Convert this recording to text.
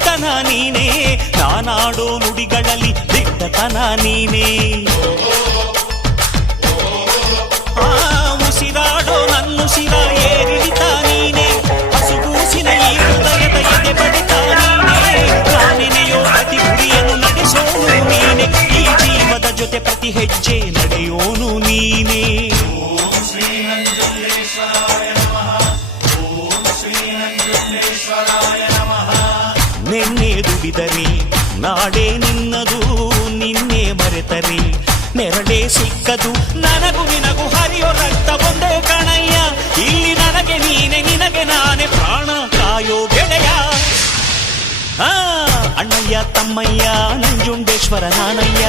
ಗಟ್ಟಿತನ ನೀನೇ, ನಾನಾಡೋ ನುಡಿಗಳಲ್ಲಿ ದಿಟ್ಟತನ ನೀನೇ. ಉಸಿರಾಡೋ ನನ್ನುಸಿರ ಏರಿಳಿತ ನೀನೇ, ಹಸುಗೂಸಿನ ಈ ಹೃದಯದ ಎದೆ ಬಡಿತ ನೀನೇ. ನಾನೆನೆಯೋ ಪ್ರತಿ ಗುರಿಯನ್ನು ನಡೆಸೋನು ನೀನೆ, ಈ ಜೀವದ ಜೊತೆ ಪ್ರತಿ ಹೆಜ್ಜೆ ನಡೆಯೋನು ನೀನೇ. ನಿನ್ನೆ ದುಡಿದರೆ ನಾಡೇ ನಿನ್ನದು, ನಿನ್ನೆ ಮರೆತರೆ ನೆರಳೇ ಸಿಕ್ಕದು. ನನಗೂ ನಿನಗೂ ಹರಿಯೋ ರಕ್ತ ಒಂದೇ ಕಣಯ್ಯ, ಇಲ್ಲಿ ನನಗೆ ನೀನೆ ನಿನಗೆ ನಾನೇ ಪ್ರಾಣ ಕಾಯೋ ಗೆಳೆಯ. ಅಣ್ಣಯ್ಯ ತಮ್ಮಯ್ಯ ನಂಜುಂಡೇಶ್ವರ ನಾನಯ್ಯ.